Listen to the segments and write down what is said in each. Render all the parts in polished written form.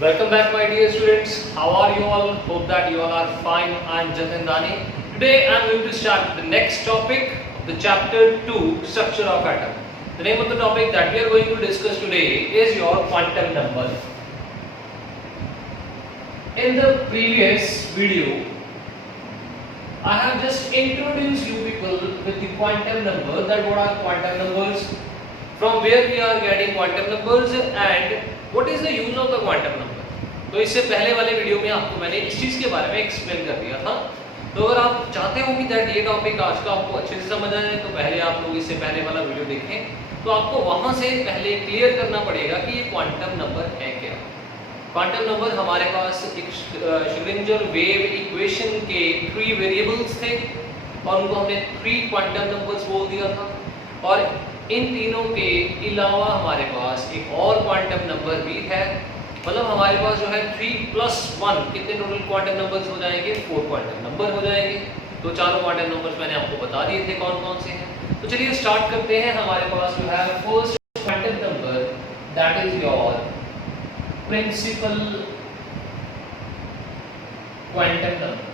Welcome back, my dear students. How are you all? Hope that you all are fine. I'm Jatin Dani. Today I'm going to start the next topic of the chapter 2, structure of atom. The name of the topic that we are going to discuss today is your quantum number. In the previous video, I have just introduced you people with the quantum number, that what are quantum numbers, from where we are getting quantum numbers and what is the use of the quantum number. तो इससे पहले वाले video में आपको मैंने इस चीज़ के बारे में एक्सप्लेन कर दिया था। तो अगर आप चाहते हो कि दैट ये टॉपिक आज का आपको अच्छे से समझ आए तो पहले आप लोग इससे पहले वाला वीडियो देखें। तो आपको वहाँ से पहले क्लियर करना पड़ेगा कि ये क्वांटम नंबर है क्या। क्वांटम नंबर हमारे पास एक श्रोडिंगर वेव इक्वेशन के 3 वेरिएबल्स थे और उनको हमने 3 क्वांटम नंबर्स बोल दिया था। और इन तीनों के अलावा हमारे पास एक और क्वांटम नंबर भी है, मतलब हमारे पास जो है 3+1 कितने टोटल क्वांटम नंबर्स हो जाएंगे, 4 क्वांटम नंबर हो जाएंगे। तो चारों क्वांटम नंबर्स मैंने आपको बता दिए थे कौन कौन से हैं। तो चलिए स्टार्ट करते हैं। हमारे पास जो है first quantum number that is your principal quantum number.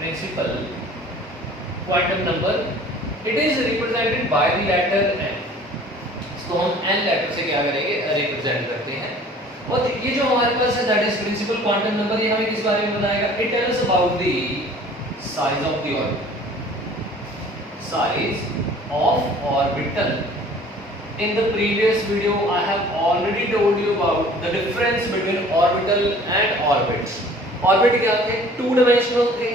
Principal quantum number it is represented by the letter n। तो हम n लेटर से क्या करेंगे, रिप्रेजेंट करते हैं। और ये जो हमारे पास है that is principal quantum number, ये हमें किस बारे में बताएगा, it tells about the size of the orbital. Size of orbital. In the previous video, I have already told you about the difference between orbital and orbits. Orbit क्या थे, 2 dimensional थे।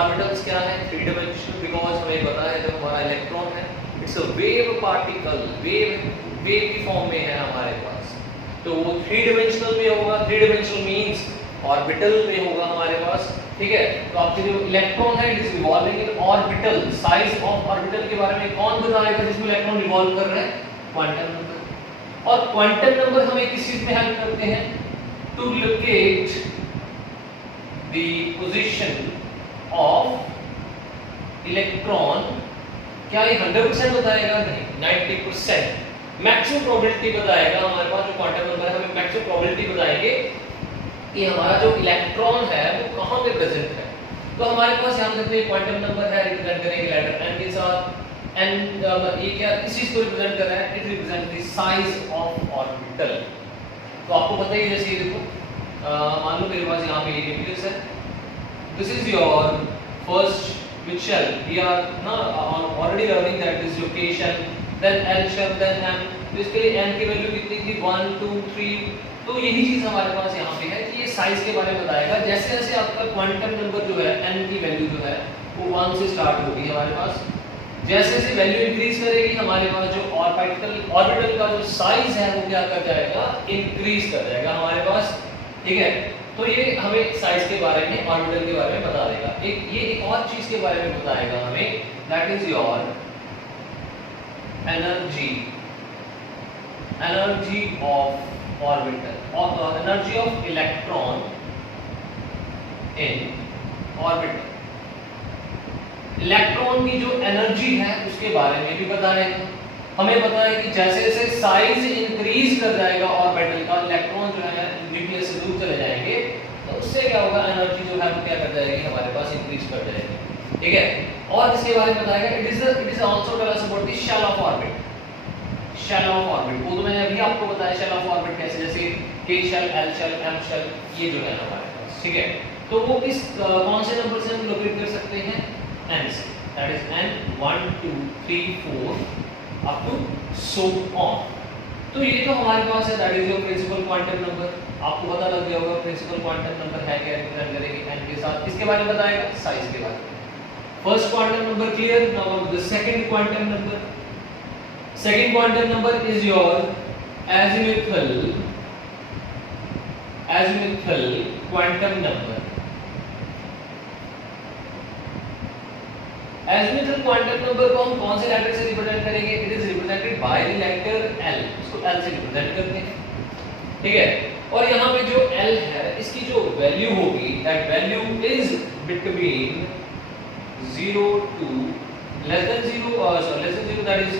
Orbitals क्या है, 3 dimensional, because हमें पता है जो हमारा इलेक्ट्रॉन है, it's a wave particle, wave की फॉर्म में है हमारे पास। तो वो 3 dimensional में होगा। 3 dimensional means orbital में होगा हमारे पास, ठीक है। तो आपके जो इलेक्ट्रॉन है it is revolving in orbital. Size of orbital के बारे में कौन बताएगा जिसमें इलेक्ट्रॉन रिवॉल्व कर रहे हैं, क्वांटम नंबर। और क्वांटम नंबर हमें किस चीज में हेल्प करते हैं, to locate the position of electron. क्या ये 100% बताएगा, नहीं, 90% मैक्सिमम प्रोबेबिलिटी बताएगा। हमारे पास जो क्वांटम नंबर है हमें मैक्सिमम प्रोबेबिलिटी बताएंगे कि हमारा जो इलेक्ट्रॉन है वो कहाँ पे प्रेजेंट है। तो हमारे पास यहाँ देखते हैं क्वांटम नंबर है, रिप्रेजेंट करेंगे लेटर n के साथ। एंड ये क्या इस चीज को रिप्रेजेंट कर रहा है, it represent the size of orbital. तो आपको पता ही, जैसे ये देखो, मान लो मेरे पास यहाँ पे ये न्यूक्लियस है, this is your first which shell, we are ना already learning that this location, then l shell, then m। तो इसके लिए n की वैल्यू कितनी थी, 1 2 3। तो यही चीज हमारे पास यहाँ पे है कि ये साइज के बारे में बताएगा। जैसे जैसे आपका क्वांटम नंबर जो है n की वैल्यू जो है वो 1 से स्टार्ट होगी हमारे पास। जैसे जैसे वैल्यू इंक्रीज करेगी हमारे पास जो ऑर्बिटल का जो साइज है वो क्या कर जाएगा, इंक्रीज कर जाएगा हमारे पास, ठीक है। तो ये हमें साइज के बारे में, ऑर्बिटल के बारे में बता देगा। एक और चीज के बारे में बताएगा हमें, that is your energy of orbital, और energy of electron in orbital. Electron की जो एनर्जी है उसके बारे में भी बताएगा। हमें पता है कि जैसे जैसे साइज इंक्रीज कर जाएगा ऑर्बिटल का, इलेक्ट्रॉन जो है न्यूक्लियस से दूर चले जाएंगे, तो उससे क्या होगा, एनर्जी जो है वो क्या कर जाएगी, हमारे पास इंक्रीज कर जाएगी, ठीक है। और इसके बारे में बताएगा, it is also tell us about the shell of orbit. Shell of orbit वो तो मैंने अभी आपको बताया, शेल ऑफ ऑर्बिट कैसे, जैसे k shell, l shell, m shell, ये जो है हमारे पास, ठीक है। तो वो किस कौन से नंबर से हम लोकेट कर सकते हैं, n से, that is n 1 2 3 4 up to so on। तो ये तो हमारे पास है, that is your principal quantum number. आपको पता लग गया होगा प्रिंसिपल क्वांटम नंबर है क्या, रिप्रेजेंट करेंगे n के साथ। इसके बारे में बताएगा, साइज के बारे में। First quantum number clear. Now the second quantum number. Second quantum number is your azimuthal quantum number. Azimuthal quantum number को हम कौन से लेटर से रिप्रेजेंट करेंगे, it is represented by the letter l। इसको l से रिप्रेजेंट करते हैं, ठीक है। और यहाँ पे जो l है इसकी जो वैल्यू होगी, that value is between 0 to less than 0, that is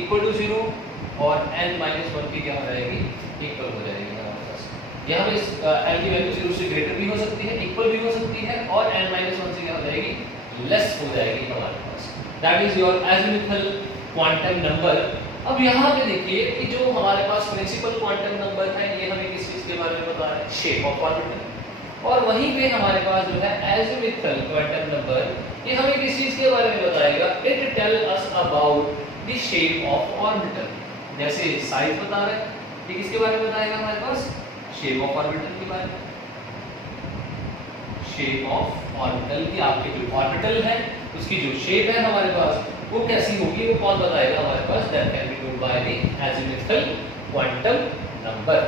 equal to 0 और n-1 की क्या हो जाएगी, इक्वल हो जाएगी हमारे पास। यहाँ पे इस l की वैल्यू 0 से ग्रेटर भी हो सकती है, इक्वल भी हो सकती है, और n-1 से क्या हो जाएगी, लेस हो जाएगी हमारे पास। That is your azimuthal quantum number. अब यहाँ पे देखिए कि जो हमारे पास प्रिंसिपल क्वांटम नंबर है ये हमें किस चीज के बारे में बता रहा है, शेप ऑफ ऑर्बिटल। और वहीं पे हमारे पास जो है एजिमुथल क्वांटम नंबर ये हमें किस चीज के बारे में बताएगा, it tell us about the shape of orbital. जैसे साइज बता रहा है, ये किसके बारे में बताएगा हमारे पास, शेप ऑफ ऑर्बिटल के बारे में। शेप ऑफ ऑर्बिटल की आपके जो ऑर्बिटल है उसकी जो शेप है हमारे पास वो कैसी होगी, वो कौन बताएगा हमारे पास, that can be told by the azimuthal quantum number.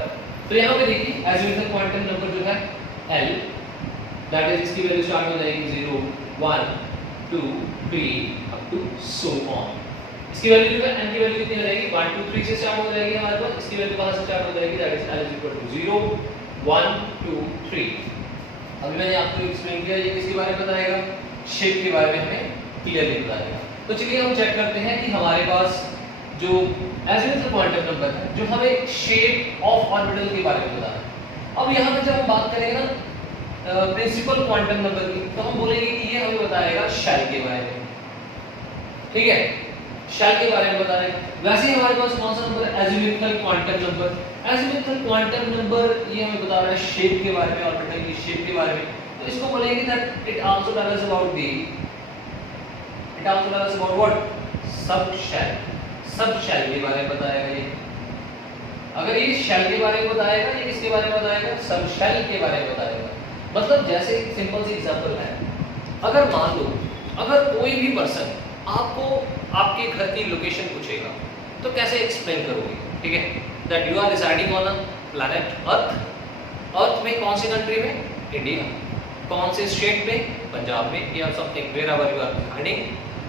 तो यहाँ पे देखिए एजिमुथल क्वांटम नंबर जो है L, दैट इज इसकी वैल्यू स्टार्ट हो जाएगी 0 1 2 3 अप टू सो ऑन। इसकी वैल्यू जो है n की वैल्यू कितनी हो जाएगी, 1 2 3 से स्टार्ट हो जाएगी हमारे पास। इसकी वैल्यू कहां से स्टार्ट हो जाएगी, that is L is equal to 0 1 2 3। अभी मैंने आपको एक्सप्लेन किया ये किसके बारे में बताएगा, शेप के बारे में हमें क्लियरली बताएगा। तो चलिए हम चेक करते हैं कि हमारे पास जो एजिमुथल क्वांटम नंबर है जो हमें शेप ऑफ ऑर्बिटल के बारे में बता रहा है। अब यहाँ पे जब हम बात करेंगे ना प्रिंसिपल क्वांटम नंबर की, तो हम बोलेंगे कि ये हमें बताएगा शेल के बारे में, ठीक है, शेल के बारे में बता रहे हैं। वैसे ही हमारे पास कौन सा नंबर है, azimuthal quantum number. Azimuthal quantum number ये हमें बता रहा है शेप के बारे में, ऑर्बिटल की शेप के बारे में। तो इसको बोलेंगे that it also tells us about the, it also tells us about what, sub shell. Sub shell के बारे में बताएगा ये। अगर ये शेल के बारे में बताएगा, ये किसके बारे में बताएगा, सब शेल के बारे में बताएगा। मतलब जैसे एक सिंपल सी एग्जांपल है, अगर मान लो अगर कोई भी पर्सन आपको आपके घर की लोकेशन पूछेगा तो कैसे एक्सप्लेन करोगे, ठीक है, that you are residing on a planet earth. Earth में कौन सी कंट्री में, इंडिया। कौन से स्टेट में, पंजाब में, या something wherever you are residing,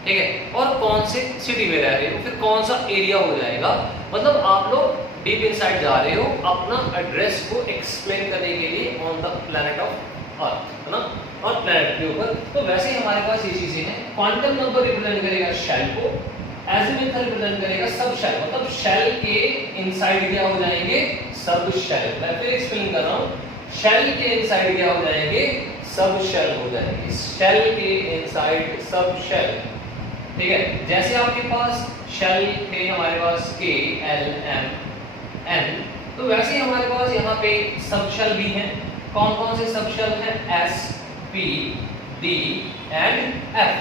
ठीक है, और कौन से सिटी में रह रहे हो, फिर कौन सा एरिया हो जाएगा। मतलब आप लोग डीप इनसाइड जा रहे हो अपना एड्रेस को एक्सप्लेन करने के लिए on the planet of earth, है ना, और प्लैनेट के ऊपर। तो वैसे ही हमारे पास ये चीजें हैं। क्वांटम नंबर रिप्रेजेंट करेगा शेल को, एजिमुथल रिप्रेजेंट करेगा सब शेल। मतलब शेल के इनसाइड क्या हो जाएंगे, सब शेल। मैं फिर एक्सप्लेन कर रहा हूँ, शेल के इनसाइड क्या हो जाएंगे, सब शेल हो जाएंगे। शेल के इनसाइड सब शेल, ठीक है। जैसे आपके पास शेल थे हमारे पास K L M N, तो वैसे ही हमारे पास यहाँ पे सब शेल भी हैं। कौन कौन से सब शेल हैं, S P D and F।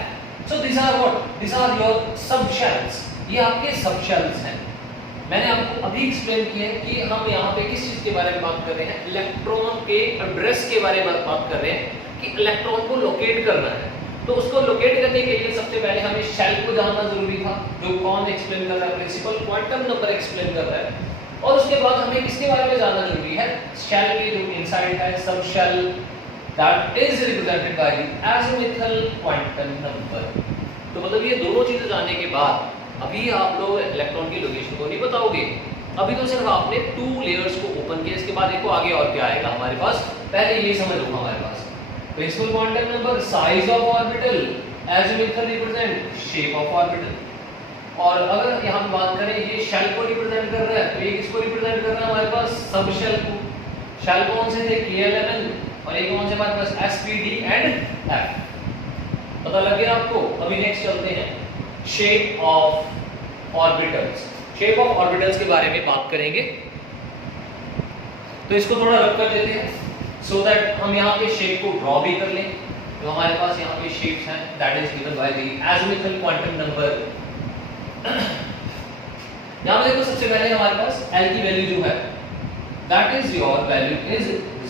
So these are what, these are your सब शेल्स। ये आपके सब शेल्स हैं। मैंने आपको अभी एक्सप्लेन किया है कि हम यहाँ पे किस चीज के बारे में बात कर रहे हैं, इलेक्ट्रॉन के एड्रेस के बारे में बात कर रहे हैं कि इलेक्ट्रॉन को लोकेट करना है। तो उसको लोकेट करने के लिए सबसे पहले हमें शेल को जानना जरूरी था, जो कौन एक्सप्लेन कर रहा है, प्रिंसिपल क्वांटम नंबर एक्सप्लेन कर रहा है। और उसके बाद हमें किसके बारे में जानना जरूरी है, शेल के जो इनसाइड है sub shell, that is represented by the azimuthal quantum number. तो मतलब ये दोनों चीजें जानने के बाद अभी आप लोग इलेक्ट्रॉन की लोकेशन को नहीं बताओगे, अभी तो सिर्फ आपने 2 लेयर्स को ओपन किया। इसके बाद देखो आगे और क्या आएगा हमारे पास, पहले ये समझ लो हमारे पास principal quantum number, size of orbital, azimuthal represent shape of orbital. और अगर यहाँ पे बात करें ये शेल को रिप्रेजेंट कर रहा है, तो ये किसको रिप्रेजेंट कर रहा है हमारे पास, सब शेल को। शेल कौन से थे, KLMN, और ये कौन से हमारे पास, SPD एंड F। पता लग गया आपको। अभी नेक्स्ट चलते हैं shape of orbitals. Shape of orbitals के बारे में बात करेंगे, तो इसको थोड़ा रख कर लेते हैं सो दैट हम यहाँ पे शेप को ड्रॉ भी कर लें। तो हमारे पास यहाँ पे शेप्स हैं, that is given by the azimuthal quantum number. यहाँ पे देखो सबसे पहले हमारे पास L की वैल्यू जो है that is your value is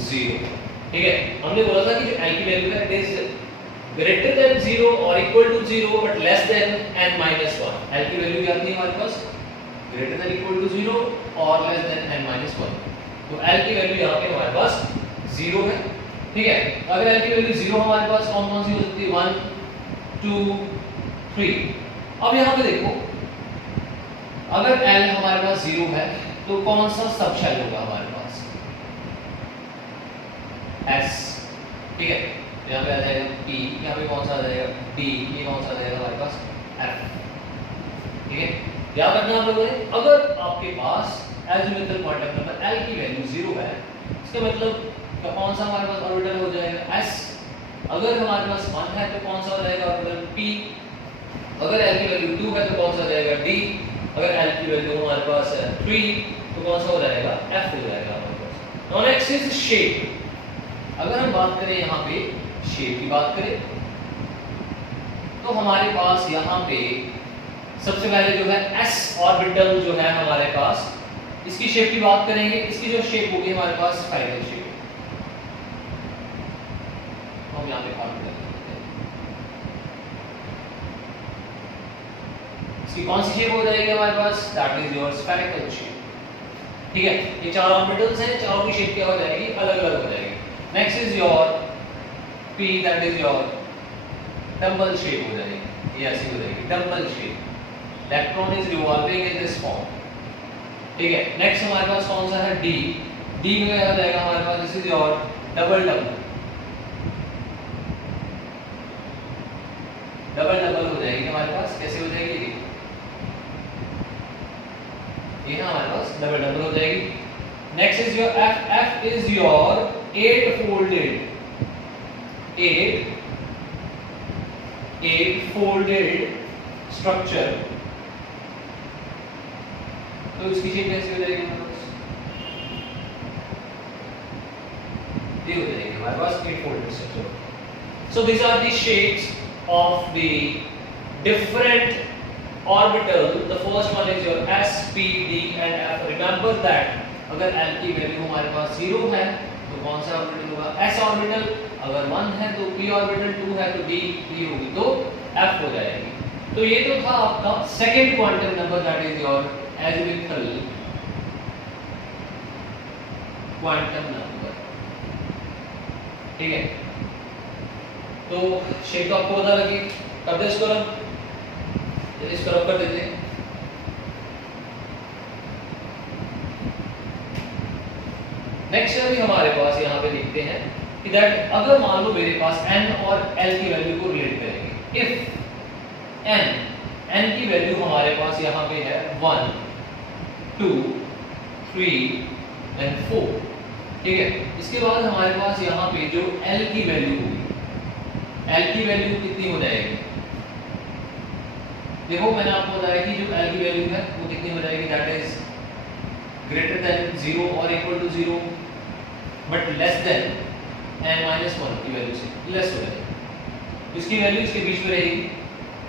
0, ठीक है। हमने बोला था कि जो L की वैल्यू है इट इज ग्रेटर देन 0 और equal to 0 but less than n-1। L की वैल्यू क्या थी हमारे पास, ग्रेटर देन इक्वल टू 0 और लेस देन n-1। तो L की वैल्यू यहाँ पे हमारे पास 0 है, ठीक है। अगर L की वैल्यू 0 हमारे पास कौन कौन सी हो सकती है, 1 2 3। अब यहाँ पे देखो अगर L हमारे पास 0 है तो कौन सा सब शेल होगा हमारे पास, S, ठीक है। यहाँ पे आ जाएगा P, यहाँ पे कौन सा आ जाएगा D, ये कौन सा आ जाएगा हमारे पास F, ठीक है। याद रखना आप लोगों ने, अगर आपके पास एजिमुथल क्वांटम नंबर L की वैल्यू 0 है, इसका मतलब कौन सा हमारे पास ऑर्बिटल हो जाएगा S। अगर हमारे पास 1 है तो कौन सा हो जाएगा ऑर्बिटल P। अगर L की वैल्यू 2 है तो कौन सा हो जाएगा D। अगर L की वैल्यू हमारे पास 3 तो कौन सा हो जाएगा F हो जाएगा हमारे पास। Now next is shape. अगर हम बात करें यहाँ पे शेप की बात करें तो हमारे पास यहाँ पे सबसे पहले जो है S ऑर्बिटल जो है हमारे पास, इसकी शेप की बात करेंगे। इसकी जो शेप होगी हमारे पास स्फेरिकल शेप, हम यहाँ पे ऑर्बिटल करते हैं। इसकी कौन सी शेप हो जाएगी हमारे पास, that is your spherical shape. ठीक है, ये चार ऑर्बिटल्स हैं, चारों की शेप क्या हो जाएगी, अलग अलग हो जाएगी। Next is your P, that is your dumbbell shape हो जाएगी, ये ऐसी हो जाएगी dumbbell shape. Electron is revolving in this form. ठीक है, नेक्स्ट हमारे पास कौन सा है D। D में क्या हो जाएगा हमारे पास, this is your double double. Double double हो जाएगी हमारे पास, कैसे हो जाएगी, ये है हमारे पास डबल डबल हो जाएगी। Next is your F। F is your 8 folded, 8 folded structure. तो इसकी शेप कैसे हो जाएगी हमारे पास, ये हो जाएगी हमारे पास 8 folded structure. So these are the shapes of the different orbital. The first one is your S, P, D and F. Remember that अगर L की वैल्यू हमारे पास 0 है तो कौन सा ऑर्बिटल होगा, S ऑर्बिटल। अगर 1 है तो P ऑर्बिटल, 2 है तो D, 3 होगी तो F हो जाएगी। तो ये तो था आपका second quantum number, that is your azimuthal quantum number. ठीक है, तो शेप तो आपको पता लगी। कर दे इसको रब, इसको रब कर देते हैं। नेक्स्ट अभी हमारे पास यहाँ पे देखते हैं कि दैट अगर मान लो मेरे पास n और l की वैल्यू को रिलेट करेंगे। इफ n की वैल्यू हमारे पास यहाँ पे है 1 2 3 एंड 4। ठीक है, इसके बाद हमारे पास यहाँ पे जो l की वैल्यू होगी, l की वैल्यू कितनी हो जाएगी, देखो मैंने आपको बताया कि जो l की वैल्यू है वो कितनी हो जाएगी, दैट इज ग्रेटर देन 0 और equal to 0 but less than n-1 की वैल्यू से लेस हो जाएगी। इसकी वैल्यू इसके बीच में रहेगी।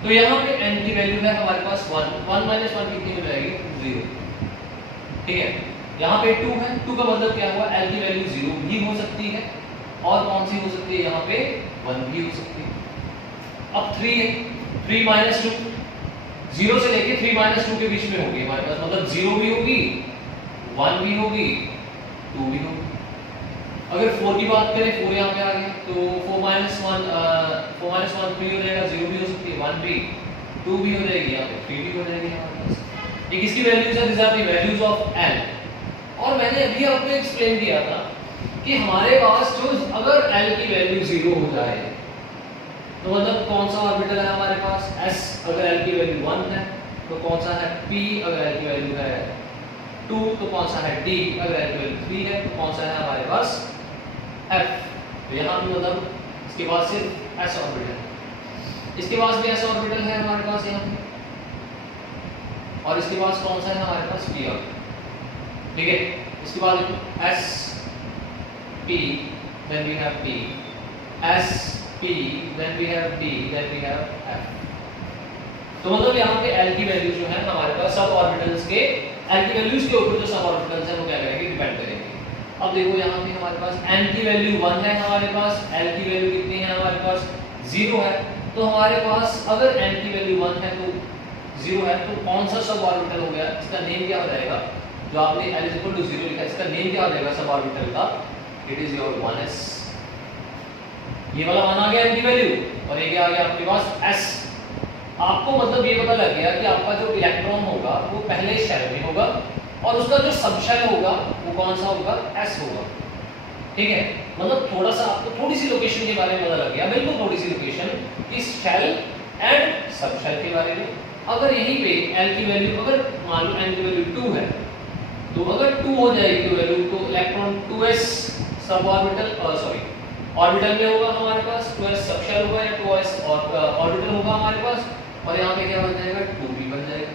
तो यहाँ पे n की वैल्यू है हमारे पास 1, 1 - 1 कितनी हो जाएगी, 0। ठीक है, यहाँ पे 2 है, 2 का मतलब क्या हुआ, l की वैल्यू 0 भी हो सकती है और कौन सी हो सकती है, यहाँ पे 1 भी हो सकती है। अब 3 है, 3 - 2, 0 से लेके 3 - 2 के बीच में होगी हमारे पास, मतलब 0 भी होगी, 1 भी होगी, 2 भी होगी। अगर 4 की बात करें, 4 यहाँ पे आ गया तो 4 - 1 3 हो जाएगा, 0 भी हो सकती है, 1 भी, 2 भी हो जाएगी, यहाँ पे 3 भी हो जाएगी हमारे पास। ये किसकी वैल्यूज है, this are the values of l। और मैंने अभी आपको एक्सप्लेन किया था कि हमारे पास जो अगर l की वैल्यू 0 हो जाए तो मतलब कौन सा ऑर्बिटल है हमारे पास, s। अगर l की वैल्यू 1 है तो कौन सा है p। अगर l की वैल्यू है 2 तो कौन सा है d। अगर l की वैल्यू 3 है तो कौन सा है हमारे पास f। तो यहाँ पे मतलब इसके बाद सिर्फ s ऑर्बिटल, इसके पास भी s ऑर्बिटल है हमारे पास यहाँ पे, और इसके पास कौन सा है हमारे पास p ऑर्बिटल। ठीक है, इसके बाद s p, then we have p, s p, then we have d, then we have f। तो मतलब यहाँ पे l की वैल्यू जो है हमारे पास सब ऑर्बिटल्स के l की वैल्यूज के ऊपर जो सब ऑर्बिटल्स हैं वो क्या करेंगे, डिपेंड करेंगे। अब देखो यहाँ पे हमारे पास n की वैल्यू 1 है हमारे पास, l की वैल्यू कितनी है हमारे पास 0 है। तो हमारे पास अगर n की वैल्यू 1 है तो 0 है तो कौन सा सब ऑर्बिटल हो गया, इसका नेम क्या हो जाएगा, जो आपने l = 0 लिखा है इसका नेम क्या हो जाएगा सब ऑर्बिटल का, इट इज योर 1s। ये वाला 1 आ गया n की वैल्यू और ये क्या आ गया आपके पास s। आपको मतलब ये पता लग गया कि आपका जो इलेक्ट्रॉन होगा वो पहले शेल में होगा और उसका जो सब शेल होगा वो कौन सा होगा, s होगा। ठीक है, मतलब थोड़ा सा आपको थोड़ी सी लोकेशन के बारे में पता लग गया, बिल्कुल थोड़ी सी लोकेशन, कि शेल एंड सब शेल के बारे में। अगर यहीं पे L की वैल्यू, अगर मान लो N की वैल्यू 2 है, तो अगर 2 हो जाएगी वैल्यू, तो electron 2s sub orbital orbital में होगा हमारे पास, 2s सब शेल होगा या 2s ऑर्बिटल होगा हमारे पास, और यहाँ पे क्या बन जाएगा 2p बन जाएगा।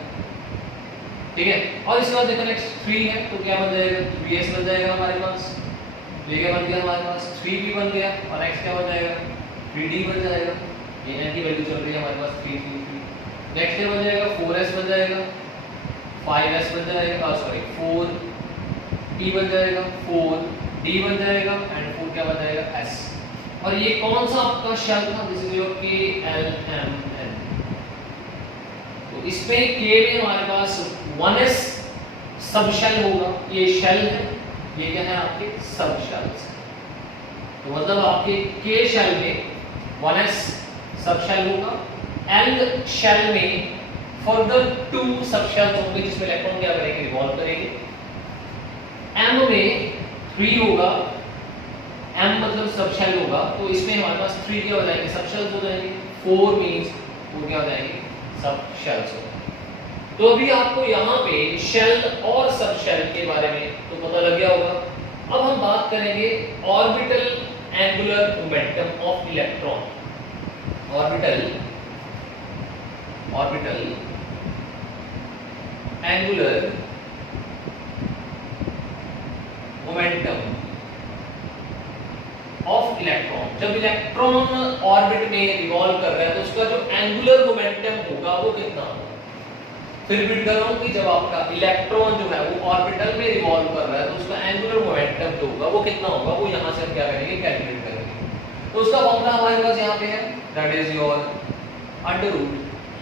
ठीक है, और इसके बाद देखो नेक्स्ट 3 है, तो क्या बन जाएगा 3s बन जाएगा हमारे पास, ये क्या बन गया हमारे पास 3p बन गया, और नेक्स्ट क्या बन जाएगा 3d बन जाएगा। ये n की वैल्यू चल रही है हमारे पास 3 3 3। नेक्स्ट क्या बन जाएगा 4s बन जाएगा, 5s बन जाएगा, 4p बन जाएगा, 4d बन जाएगा, एंड 4 क्या बन जाएगा s। और ये कौन सा आपका शेल था, दिस इज योर KLMN। तो इसमें K में हमारे पास 1s सब शेल होगा, ये शेल है, ये क्या है आपके सब शेल्स। तो मतलब आपके K शेल में 1s सब शेल होगा, L शेल में फर्दर 2 सब शेल्स होंगे जिसमें इलेक्ट्रॉन क्या करेंगे रिवॉल्व करेंगे। M में 3 होगा, M मतलब सब शेल होगा, तो इसमें हमारे पास 3 क्या हो जाएंगे सब शेल्स हो जाएंगे, 4 मींस वो क्या हो जाएंगे सब शेल्स हो जाएंगे। तो अभी आपको यहाँ पे शेल और सब शेल के बारे में तो पता लग गया होगा। अब हम बात करेंगे orbital angular momentum of electron. Orbital angular momentum of electron. जब इलेक्ट्रॉन ऑर्बिट में रिवॉल्व कर रहा है तो उसका जो एंगुलर मोमेंटम होगा वो कितना होगा। फिर रिपीट कर रहा हूं कि जब आपका इलेक्ट्रॉन जो है वो ऑर्बिटल में रिवॉल्व कर रहा है तो उसका एंगुलर मोमेंटम जो होगा वो कितना होगा, वो यहां से हम क्या करेंगे कैलकुलेट करेंगे। तो उसका फॉर्मूला हमारे पास यहां पे है, that is your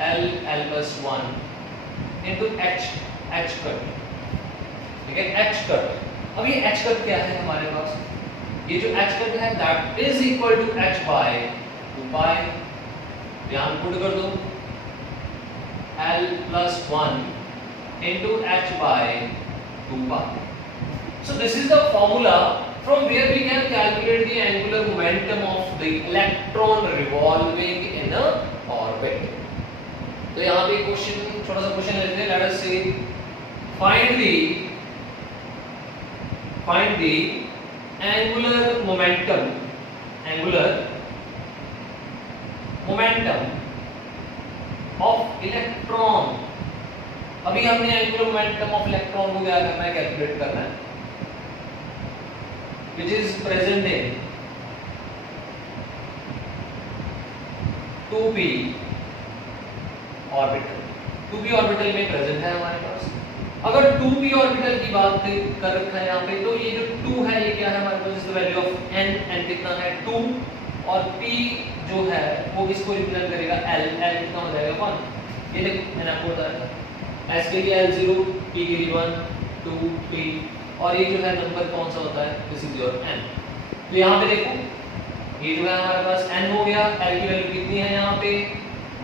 √L+1 into h cut. ठीक है, h कट। अब ये h कट क्या है हमारे पास, ये जो h कट है that is equal to h by 2 pi. ध्यान पुट कर दो, L+1 into h by 2 pi. So this is the formula from where we can calculate the angular momentum of the electron revolving in a orbit. तो यहाँ पे question, छोटा सा question लेते हैं। Let us say find the angular momentum of electron. अभी हमने angular momentum of electron को क्या करना है कैलकुलेट करना है, which is present in 2p orbital. 2p orbital में प्रेजेंट है हमारे पास। अगर 2p ऑर्बिटल की बात कर रखा है यहाँ पे, तो ये जो 2 है ये क्या है हमारे पास, is the value of n कितना है 2, और p जो है वो किसको रिप्रेजेंट करेगा l कितना हो जाएगा 1। ये देखो मैंने आपको बताया s के लिए L0, p के लिए 1 2 3, और ये जो है नंबर कौन सा होता है, दिस इज योर n। तो यहाँ पे देखो ये जो है हमारे पास n हो गया, l की वैल्यू कितनी है यहाँ पे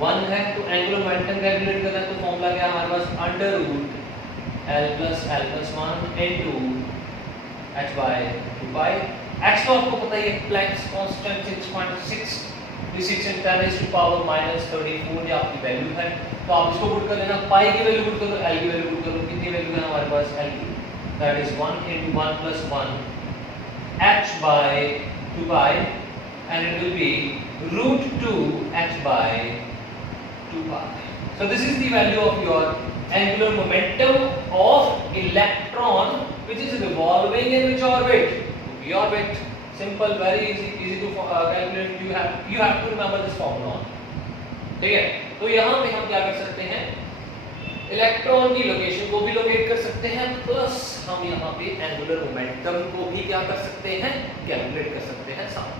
1 है, तो एंगुलर मोमेंटम कैलकुलेट करना है। तो फॉर्मूला क्या है हमारे पास √L+1 into h by 2 pi। x तो आपको पता ही है, प्लैंक्स कांस्टेंट 6.6 36 × 10⁻³ ये आपकी वैल्यू है। तो आप इसको पुट कर लेना, पाई की वैल्यू पुट करो, l की वैल्यू पुट करो, कितनी वैल्यू है हमारे पास l की, that is 1 into 1 + 1 h by 2 pi, and it will be √2h by 2 pi. So this is the value of your angular momentum of electron which is revolving in which orbit, p orbit. Simple, very easy to calculate. You have to remember this formula. ठीक है, तो यहाँ पे हम क्या कर सकते हैं, इलेक्ट्रॉन की लोकेशन को भी लोकेट कर सकते हैं, प्लस हम यहाँ पे एंगुलर मोमेंटम को भी क्या कर सकते हैं कैलकुलेट कर सकते हैं साथ।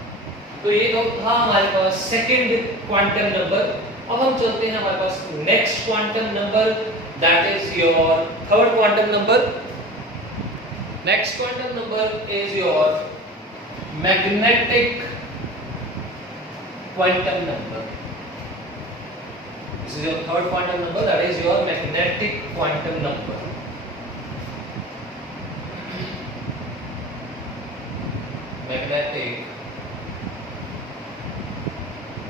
तो ये तो था हमारे पास सेकंड क्वांटम नंबर। अब हम चलते हैं हमारे पास next quantum number, that is your third quantum number. Next quantum number is your magnetic quantum number. This is your third quantum number, that is your magnetic quantum number. Magnetic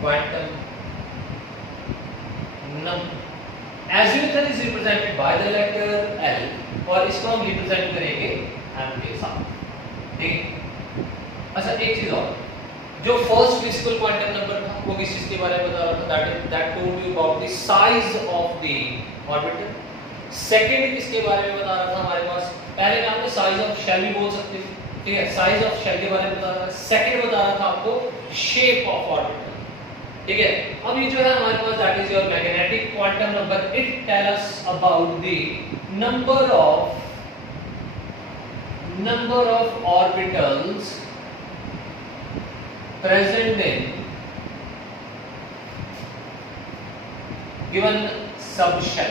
quantum number azimuthal is represented by the letter L, और इसको हम represent करेंगे M के साथ, ठीक है। अच्छा एक चीज और, जो फर्स्ट फिजिकल क्वांटम नंबर था वो किस चीज के बारे में बता रहा था, that told you about the size of the orbital. Second किसके बारे में बता रहा था हमारे पास, पहले में आपने साइज ऑफ शेल भी बोल सकते हैं, ठीक है, साइज ऑफ शेल के बारे में बता रहा था। सेकंड बता रहा था आपको शेप ऑफ ऑर्बिटल, ठीक है। अब ये जो है हमारे पास that is your magnetic quantum number, it tell us about the number of orbitals present in given subshell।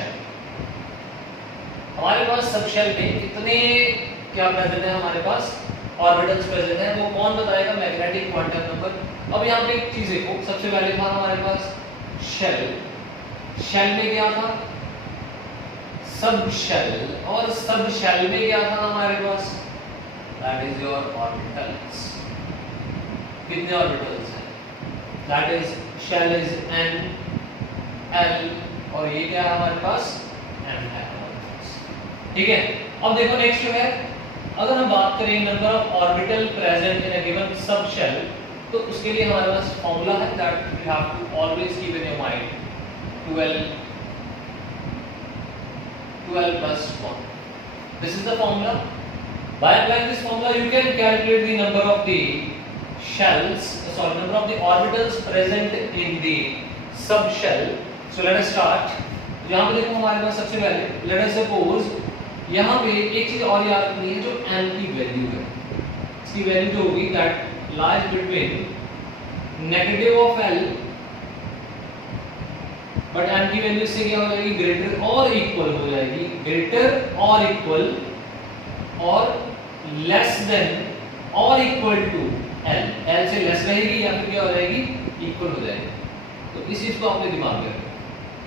हमारे पास सबशेल में कितने क्या प्रेजेंट है, हमारे पास ऑर्बिटल्स प्रेजेंट है, वो कौन बताएगा, मैग्नेटिक क्वांटम नंबर। अब यहाँ पे एक चीज देखो, सबसे पहले था हमारे पास शेल, शेल में क्या था, सबशेल, और सबशेल में क्या था हमारे पास, दैट इज योर ऑर्बिटल्स। कितने ऑर्बिटल्स हैं, that is shell is n l, और ये क्या है हमारे पास m है हमारे पास, ठीक है। अब देखो नेक्स्ट जो है, अगर हम बात करें number of orbital present in a given sub shell, तो उसके लिए हमारे पास फॉर्मूला है that we have to always keep in your mind, 12 plus 1, this is the formula। by applying this formula you can calculate the number of the number of the orbitals present in the subshell। so let us start। यहाँ पे देखो हमारे पास सबसे पहले let us suppose, यहाँ पे एक चीज और याद रखनी है, जो n की वैल्यू है, इसकी वैल्यू जो होगी that lies between negative of l, but n की वैल्यू से क्या हो जाएगी, ग्रेटर और इक्वल हो जाएगी, ग्रेटर और इक्वल, और लेस देन और इक्वल टू l, l से लेस रहेगी या फिर क्या हो जाएगी, इक्वल हो जाएगी। तो इस चीज को आपने दिमाग में रखना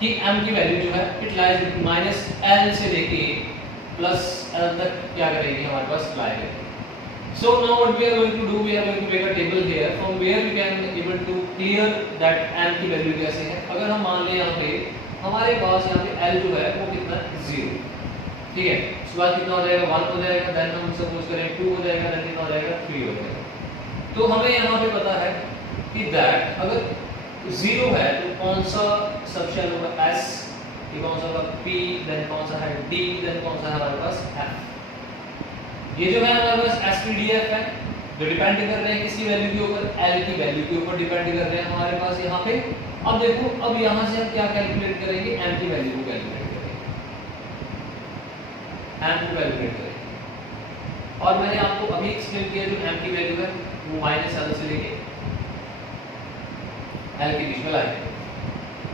कि m की वैल्यू जो है इट लाइज बिटवीन -l से लेके +l तक क्या करेगी, हमारे पास लाई करेगी। So now what we are going to do, we are going to make a table here from where we can able to clear that m की वैल्यू कैसे है। अगर हम मान लें यहाँ पे हमारे पास यहाँ पे l जो है वो कितना, 0, ठीक है। उसके बाद कितना हो जाएगा, 1 हो जाएगा, देन हम सपोज करें 2 हो जाएगा, देन कितना हो जाएगा, 3 हो जाएगा। तो हमें यहाँ पे पता है कि दैट अगर 0 है तो कौन सा सबशेल होगा, S, ये कौन सा होगा, P, देन कौन सा है D, देन कौन सा है हमारे पास F। ये जो है हमारे पास SPDF है, जो डिपेंड कर रहे हैं किसी वैल्यू के ऊपर, L की वैल्यू के ऊपर डिपेंड कर रहे हैं हमारे पास यहाँ पे। अब देखो, अब यहाँ से हम क्या कैलकुलेट करेंगे, M की वैल्यू को कैलकुलेट करेंगे, M को कैलकुलेट करेंगे। और मैंने आपको अभी एक्सप्लेन किया जो M की वैल्यू है वो -l से लेके l के बीच में लाएंगे,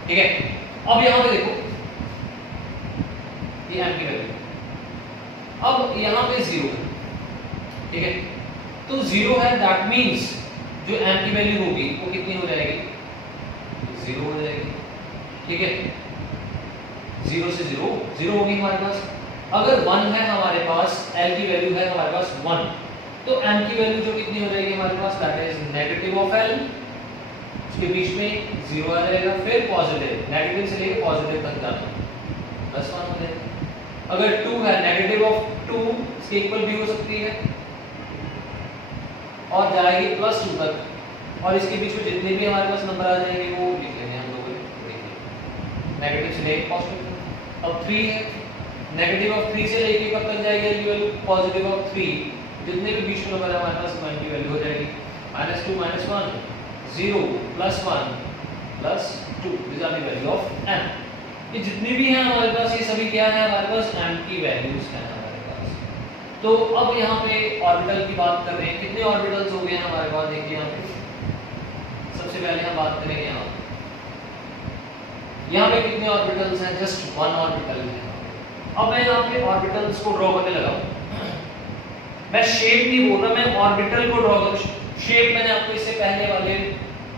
ठीक है। अब यहाँ पे देखो ये m की वैल्यू, अब यहाँ पे 0 है, ठीक है। तो 0 है, दैट मींस जो m की वैल्यू होगी वो कितनी हो जाएगी, 0 हो जाएगी, ठीक है। 0 से 0 होगी हमारे पास। अगर 1 है हमारे पास, l की वैल्यू है हमारे पास 1, तो m की वैल्यू जो कितनी हो जाएगी हमारे पास, that is negative of l, उसके बीच में 0 आ जाएगा, फिर पॉजिटिव, नेगेटिव से लेकर पॉजिटिव तक जाना, +1 हो जाएगा। अगर 2 है, नेगेटिव ऑफ 2 इसके इक्वल भी हो सकती है, और जाएगी +2 तक, और इसके बीच में जितने भी हमारे पास नंबर आ जाएंगे वो लिख लेंगे हम लोग, नेगेटिव से लेकर पॉजिटिव। अब 3 है, नेगेटिव ऑफ 3 से लेके कब तक जाएगी वैल्यू, पॉजिटिव ऑफ 3, जितने भी बीच में नंबर है हमारे पास 1 की वैल्यू हो जाएगी, -2 -1 0 +1 +2, this are the value of m। ये जितनी भी हैं हमारे पास, ये सभी क्या है हमारे पास, m की वैल्यूज हैं हमारे पास। तो अब यहाँ पे ऑर्बिटल की बात कर रहे हैं, कितने ऑर्बिटल्स हो गए हैं हमारे पास, देखिए यहाँ पे सबसे पहले हम बात करेंगे यहाँ पे कितने ऑर्बिटल्स हैं, जस्ट 1 ऑर्बिटल है। अब मैं यहाँ पे ऑर्बिटल्स को ड्रॉ करने लगा हूँ, मैं शेप नहीं बोल रहा, मैं ऑर्बिटल को ड्रॉ कर, शेप मैंने आपको इससे पहले वाले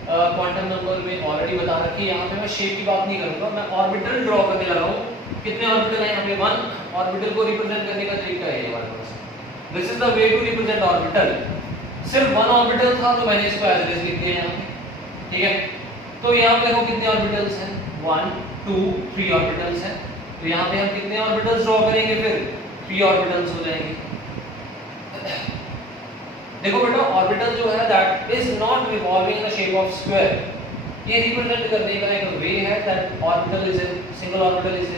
क्वांटम नंबर में ऑलरेडी बता रखी है, यहाँ पे मैं शेप की बात नहीं करूंगा, मैं ऑर्बिटल ड्रॉ करने लगा हूँ। कितने ऑर्बिटल हैं यहाँ पे, 1 ऑर्बिटल को रिप्रेजेंट करने का तरीका है हमारे पास, this is the way to represent orbital. सिर्फ 1 ऑर्बिटल था तो मैंने इसको एज इट इज लिख दिया यहाँ पे, ठीक है। तो यहाँ पे देखो कितने ऑर्बिटल्स हैं, 1 2 3 ऑर्बिटल्स हैं। तो यहाँ पे हम कितने ऑर्बिटल्स ड्रॉ करेंगे, फिर 3 ऑर्बिटल्स हो जाएंगे। देखो बेटा ऑर्बिटल जो है that is not revolving in the shape of square, ये रिप्रेजेंट करने का एक वे है that orbital is single orbital is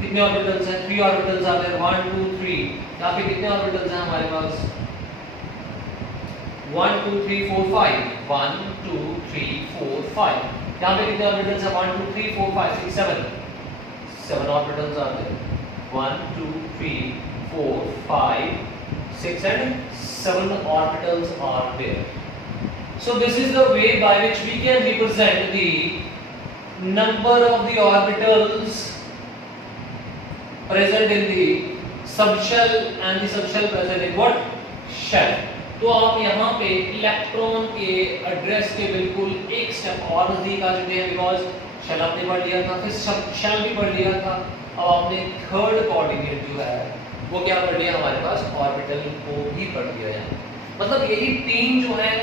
कितने ऑर्बिटल्स हैं, 3 ऑर्बिटल्स आते हैं 1 2 3। यहाँ पे कितने ऑर्बिटल्स हैं हमारे पास 1 2 3 4 5 1 2 3 4 5। यहाँ पे कितने ऑर्बिटल्स हैं 1 2 3 4 5 6 7 ऑर्बिटल्स आते हैं 1 2 3 4 5 6 and 7 orbitals are there. So this is the way by which we can represent the number of the orbitals present in the subshell and the subshell present in what shell. तो आप यहाँ पे electron के address के बिल्कुल एक step और नजदीक आ चुके हैं, बिकॉज शेल आपने पढ़ लिया था, फिर शेल भी पढ़ लिया था, अब आपने थर्ड कोऑर्डिनेट जो है वो क्या पढ़ लिया हमारे पास, ऑर्बिटल को भी पढ़ लिया है। मतलब यही 3 जो है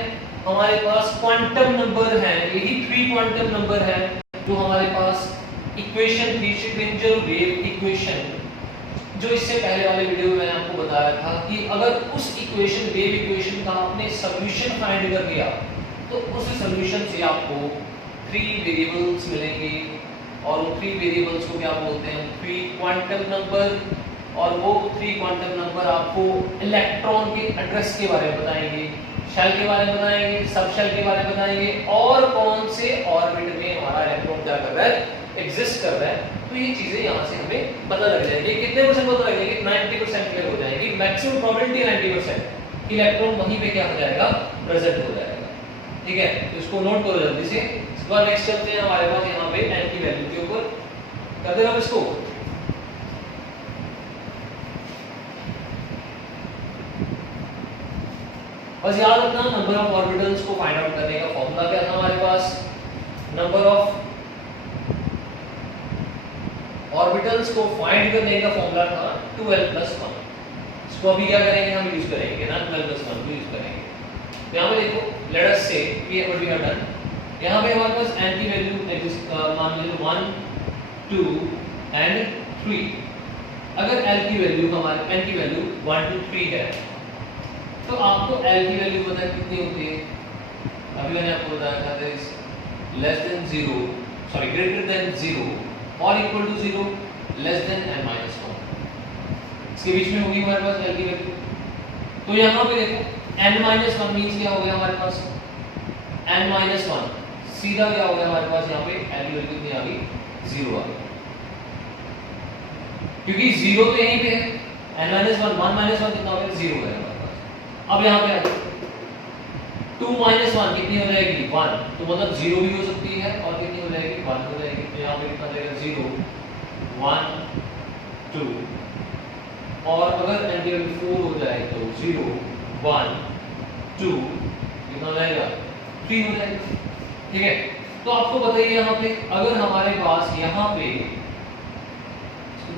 हमारे पास क्वांटम नंबर हैं, यही 3 क्वांटम नंबर हैं जो हमारे पास इक्वेशन थी श्रोडिंगर वेव इक्वेशन, जो इससे पहले वाले वीडियो में मैंने आपको बताया था कि अगर उस इक्वेशन वेव इक्वेशन का आपने सॉल्यूशन फाइंड कर लिया तो उस सॉल्यूशन से आपको 3 वेरिएबल्स मिलेंगे, और उन 3 वेरिएबल्स को क्या बोलते हैं, 3 क्वांटम नंबर, और वो 3 क्वांटम नंबर आपको इलेक्ट्रॉन के एड्रेस के बारे में बताएंगे, शेल के बारे में बताएंगे, सब शेल के बारे में बताएंगे, और कौन से ऑर्बिट में हमारा इलेक्ट्रॉन क्या कर रहा है, एग्जिस्ट कर रहा है। तो ये चीजें यहाँ से हमें पता लग जाएगी, कितने परसेंट पता लग जाएगी, 90% क्लियर हो जाएगी, मैक्सिमम प्रोबेबिलिटी 90%, इलेक्ट्रॉन वहीं पे क्या हो जाएगा, प्रेजेंट हो जाएगा। ठीक है, तो इसको नोट करो जल्दी से। इसके बाद नेक्स्ट चलते हैं हमारे पास यहाँ पे n की वैल्यू के ऊपर, कर देना इसको। बस याद रखना नंबर ऑफ ऑर्बिटल्स को फाइंड आउट करने का फॉर्मूला क्या था हमारे पास, नंबर ऑफ ऑर्बिटल्स को फाइंड करने का फॉर्मूला था 2l+1। इसको अभी क्या करेंगे, हम यूज करेंगे ना 12+1 को यूज करेंगे। तो यहाँ पे देखो लेट अस से ये व्हाट वी हैव डन, यहाँ पे हमारे पास n की वैल्यू मान लीजिए 1 2 एंड 3। अगर l की वैल्यू हमारे n की वैल्यू 1 2 3 है तो आपको l की वैल्यू पता है कितनी होती है, अभी मैंने आपको बताया था that is less than 0 sorry greater than 0 और equal to 0 less than n-1, इसके बीच में होगी हमारे पास l की वैल्यू। तो यहाँ पे देखो n-1 मींस क्या हो गया हमारे पास, n-1 सीधा क्या हो गया हमारे पास, यहाँ पे l की वैल्यू कितनी आ गई, 0 आ गई, क्योंकि 0 तो यहीं पे है, n-1 1 - 1 कितना हो गया, 0 है हमारे पास। अब यहाँ पे 2 - 1 कितनी हो जाएगी, 1, तो मतलब 0 भी हो सकती है और कितनी हो जाएगी, 1 हो जाएगी। तो यहाँ पे कितना जाएगा, 0 1 2, और अगर n की वैल्यू 4 हो जाए तो 0 1 2 कितना हो जाएगा, 3 हो जाएगा। ठीक है, तो आपको बताइए यहाँ पे अगर हमारे पास यहाँ पे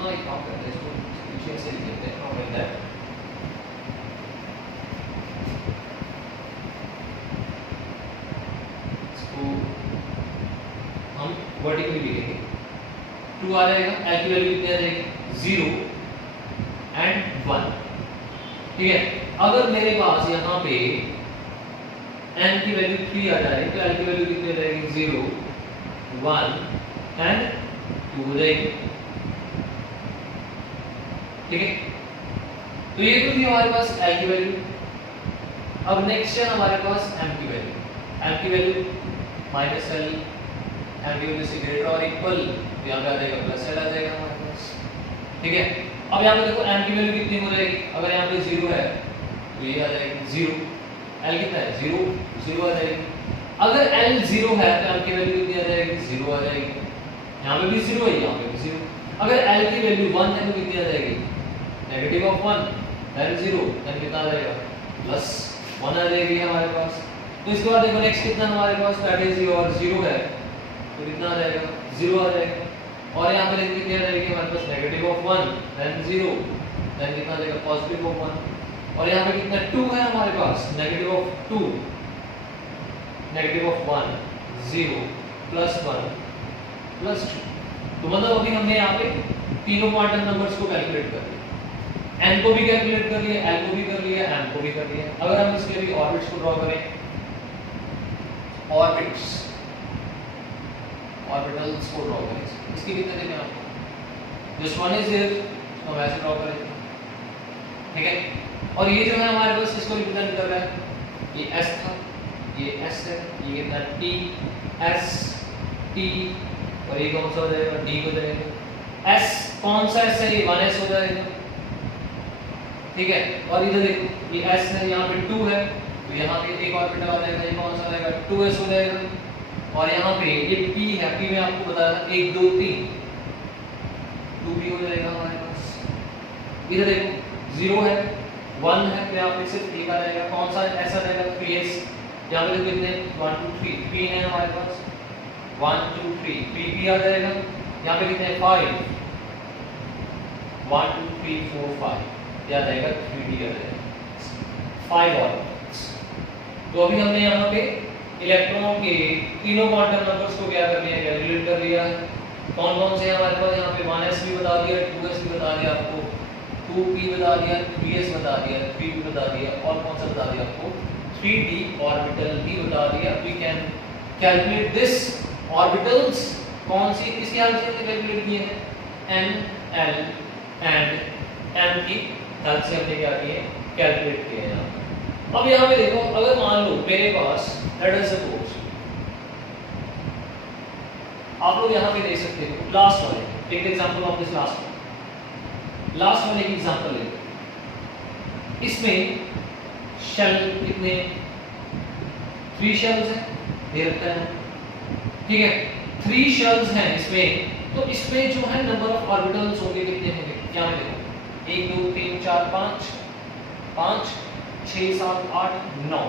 एक काम करते हैं, इसको पीछे से लिख लेते हैं, लाइक दैट। हम वर्टिकली लिखेंगे, 2 आ जाएगा, l की वैल्यू कितनी आ जाएगी, 0 एंड 1। ठीक है, अगर मेरे पास यहाँ पे n की वैल्यू 3 आ जाए तो l की वैल्यू कितनी हो जाएगी, 0 1 एंड 2 हो जाएगी। ठीक है, तो ये तो थी हमारे पास l की वैल्यू। अब नेक्स्ट है हमारे पास m की वैल्यू, m की वैल्यू -l, m की वैल्यू से ग्रेटर और इक्वल, तो यहाँ पे आ जाएगा +l आ जाएगा हमारे पास। ठीक है, अब यहाँ पे देखो m की वैल्यू कितनी हो जाएगी, अगर यहाँ पे 0 है तो ये आ जाएगी 0, l कितना है 0 0 आ जाएगी। अगर l 0 है तो m की वैल्यू कितनी आ जाएगी, 0 आ जाएगी, यहाँ पे भी 0 है, यहाँ पे भी 0। अगर l की वैल्यू 1 है तो कितनी आ जाएगी, -1 देन 0 देन कितना आ जाएगा, +1 आ जाएगी हमारे पास। तो इसके बाद देखो नेक्स्ट कितना हमारे पास, दैट इज और 0 है तो कितना आ जाएगा, 0 आ जाएगा। और यहाँ पे देखिए कितनी आ जाएगी हमारे पास, -1 देन 0 देन कितना आ जाएगा, +1। और यहाँ पे कितना 2 है हमारे पास, -2 -1 0 +1 +2। तो मतलब अभी हमने यहाँ पे तीनों क्वांटम नंबर्स को कैलकुलेट कर लिया, n को भी कैलकुलेट कर लिया, l को भी कर लिया, m को भी कर लिया। अगर हम इसके भी ऑर्बिट्स को ड्रॉ करें, ऑर्बिट्स ऑर्बिटल्स को ड्रॉ करें, इसके कितने देने आपको, जस्ट वन इज हियर, तो वैसे ड्रॉ करें, ठीक है। और ये जो है हमारे पास किसको रिप्रेजेंट कर रहा है, ये s था, ये s है, ये कितना t s t, और ये कौन सा हो जाएगा, d हो जाएगा। s कौन सा s है, ये 1s हो जाएगा, ठीक है। और इधर देखो ये s है, यहाँ पे 2 है, तो यहाँ पे एक ऑर्बिटल आ जाएगा, ये कौन सा आ जाएगा, 2s हो जाएगा। और यहाँ पे ये p है, p में आपको बताया था 1 2 3, 2p हो जाएगा हमारे पास। इधर देखो 0 है, 1 है, तो यहाँ पे सिर्फ एक आ जाएगा, कौन सा ऐसा आ जाएगा, 3s। यहाँ पे देखो कितने 1 2 3 3 है हमारे पास, 1 2 3 3p आ जाएगा। यहाँ पे कितने 5, 1 2 3 4 5, क्या आ जाएगा 3d आ जाएगा, 5 ऑर्बिटल्स। तो अभी हमने यहाँ पे इलेक्ट्रॉनों के तीनों क्वांटम नंबर्स को क्या कर लिया, कैलकुलेट कर लिया है। कौन कौन से हमारे पास, यहाँ पे 1s भी बता दिया, 2s भी बता दिया आपको, 2p बता दिया, 3s बता दिया, 3p बता दिया, और कौन सा बता दिया आपको, 3d ऑर्बिटल भी बता दिया। We can calculate this orbitals, कौन सी किसके हेल्प से हमने कैलकुलेट किए हैं, n l एंड m की हेल्प से हमने क्या किए, कैलकुलेट किए हैं। अब यहाँ पे देखो, अगर मान लो मेरे पास लेट अस सपोज, आप लोग यहाँ पे देख सकते हो लास्ट वाले, take example of this last वाले की एग्जांपल ले, इसमें शेल कितने 3 शेल्स हैं, दे रखा है, ठीक है, 3 शेल्स हैं इसमें। तो इसमें जो है नंबर ऑफ ऑर्बिटल्स होंगे कितने होंगे, क्या में देखो 1 2 3 4 5 5 6 7 8 9,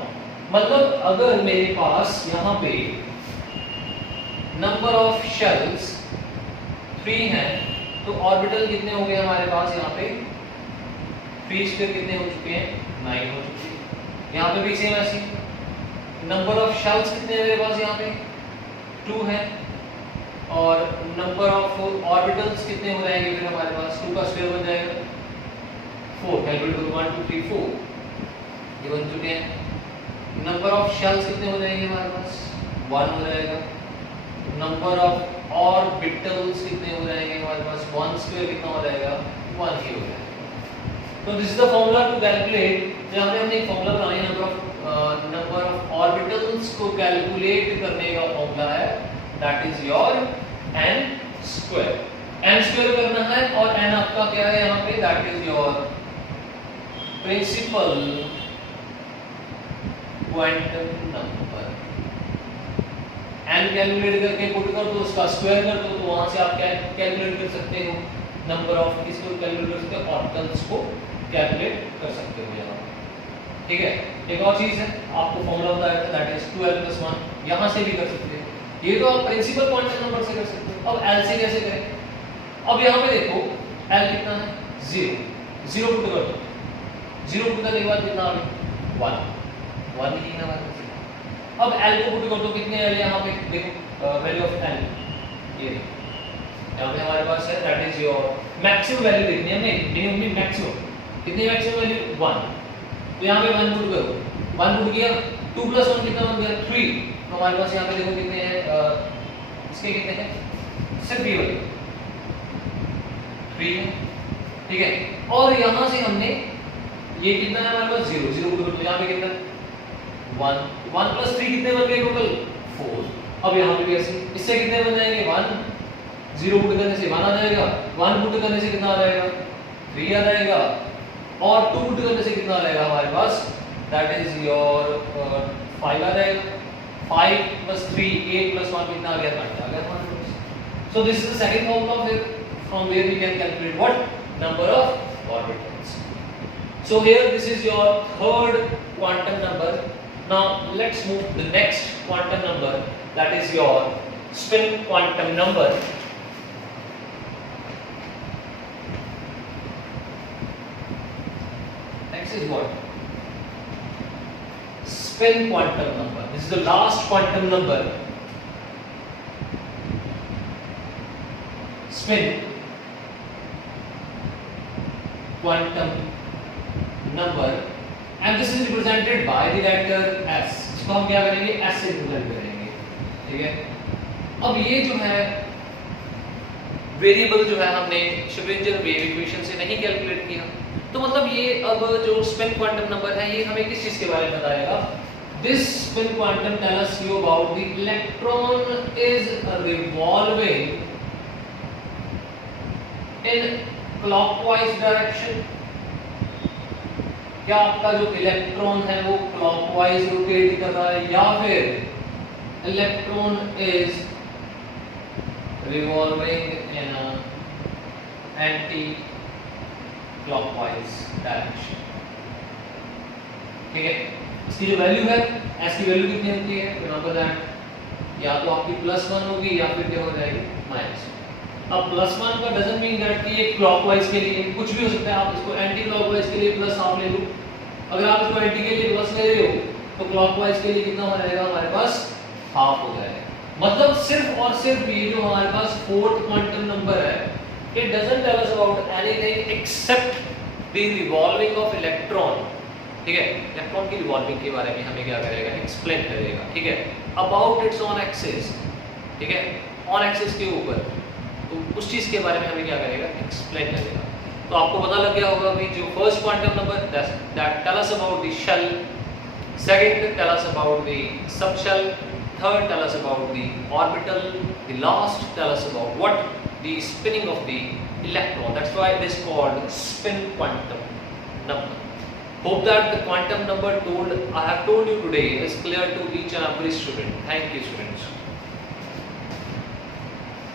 मतलब अगर मेरे पास यहाँ पे नंबर ऑफ शेल्स 3 हैं, तो ऑर्बिटल कितने हो गए हमारे पास, यहाँ पे 3 स्क्वायर कितने हो चुके हैं, 9 हो चुके हैं। यहाँ पे भी सेम ऐसे नंबर ऑफ शेल्स कितने हैं मेरे पास, यहाँ पे 2 है, और नंबर ऑफ ऑर्बिटल्स कितने हो जाएंगे फिर हमारे पास, 2 का स्क्वायर बन जाएगा 4, कैलकुलेट करो 1 2 3 4, ये बन चुके हैं। नंबर ऑफ शेल्स कितने हो जाएंगे हमारे पास, 1 हो जाएगा। नंबर ऑफ ऑर्बिटल्स कितने हो जाएंगे हमारे पास, 1 स्क्वायर कितना हो जाएगा, 1 ही हो जाएगा। तो this is the formula to calculate, यहाँ पे हमने एक फॉर्मूला बनाया, नंबर ऑफ ऑर्बिटल्स को कैलकुलेट करने का फॉर्मूला है, that is your n square. n square करना है, और n आपका क्या है यहाँ पे, that is your principal quantum number. n calculate करके पुट कर दो, उसका स्क्वायर कर दो, तो वहां से आप क्या कैलकुलेट कर सकते हो, नंबर ऑफ किसको कैलकुलेट कर सकते हो, ऑर्बिटल्स को कैलकुलेट कर सकते हो यहाँ, ठीक है। एक और चीज है, आपको फॉर्मूला बताया था, दैट इज 2l + 1, यहाँ से भी कर सकते हो, ये तो आप प्रिंसिपल क्वांटम नंबर से कर सकते हो। अब l से कैसे करें, अब यहाँ पे देखो l कितना है, 0 0 पुट कर दो, 0 पुट करने के बाद कितना आ गया, 1 ही है हमारे पास। अब l को पुट कर दो, कितने l यहाँ पे देखो, वैल्यू ऑफ l ये यहाँ पे हमारे पास है, that is your maximum value देखनी है हमें, मिनिमम मैक्सिमम, कितनी मैक्सिमम वैल्यू 1, तो यहाँ पे 1 पुट करो, 1 पुट किया, 2 + 1 कितना बन गया 3, तो हमारे पास यहाँ पे देखो कितने हैं, इसके कितने हैं, सिर्फ ये वाले 3 है, ठीक है। और यहाँ से हमने ये कितना है हमारे पास 0 0 पुट करो, तो यहाँ पे कितना 1 1 + 3 कितने बन गए टोटल 4। अब यहाँ पे भी ऐसे, इससे कितने बन जाएंगे 1, 0 पुट करने से 1 आ जाएगा, 1 पुट करने से कितना आ जाएगा 3 आ जाएगा, और 2 पुट करने से कितना आ जाएगा हमारे पास, दैट इज योर 5 आ जाएगा। 5 + 3 8 + 1 कितना आ गया, 9 आ गया हमारे पास। So this is the second formula फिर from where we can calculate what, number of orbitals. So here this is your third quantum number. Now let's move to the next quantum number, that is your spin quantum number. Next is what? Spin quantum number. This is the last quantum number. Spin quantum number and this is represented by the letter s. इसको हम क्या करेंगे, s से represent करेंगे, ठीक है। अब ये जो है वेरिएबल जो है हमने श्रोडिंगर वेव इक्वेशन से नहीं कैलकुलेट किया, तो मतलब ये अब जो स्पिन क्वांटम नंबर है ये हमें किस चीज के बारे में बताएगा। This spin quantum tell us you about the electron is revolving in clockwise direction. क्या आपका जो इलेक्ट्रॉन है वो क्लॉकवाइज रोटेट कर रहा है या फिर electron is revolving in anti clockwise direction, ठीक है। इसकी जो वैल्यू है s की वैल्यू कितनी होती है, रिमेंबर दैट या तो आपकी +1 होगी या फिर क्या हो जाएगी -1। अब +1 का डजंट मीन दैट कि ये क्लॉकवाइज के लिए कुछ भी हो सकता है, आप इसको एंटी क्लॉकवाइज के लिए प्लस आप ले लो, अगर आप इसको एंटी के लिए प्लस ले रहे हो तो क्लॉकवाइज के लिए कितना हो जाएगा हमारे पास हाफ हो जाएगा। मतलब सिर्फ और सिर्फ ये जो हमारे पास फोर्थ क्वांटम नंबर है it doesn't tell us about anything except the revolving of electron, ठीक है। इलेक्ट्रॉन की रिवॉल्विंग के बारे में हमें क्या करेगा, एक्सप्लेन करेगा, ठीक है, अबाउट इट्स ऑन एक्सिस, ठीक है, ऑन एक्सिस के ऊपर, तो उस चीज के बारे में हमें क्या करेगा, एक्सप्लेन करेगा। तो आपको पता लग गया होगा कि जो first quantum number that tell us about the shell, second tell us about the sub shell, third tell us about the orbital, the last tell us about what the spinning of the electron. That's why it is called spin quantum number. Hope that the quantum number I have told you today is clear to each and every student. Thank you, students.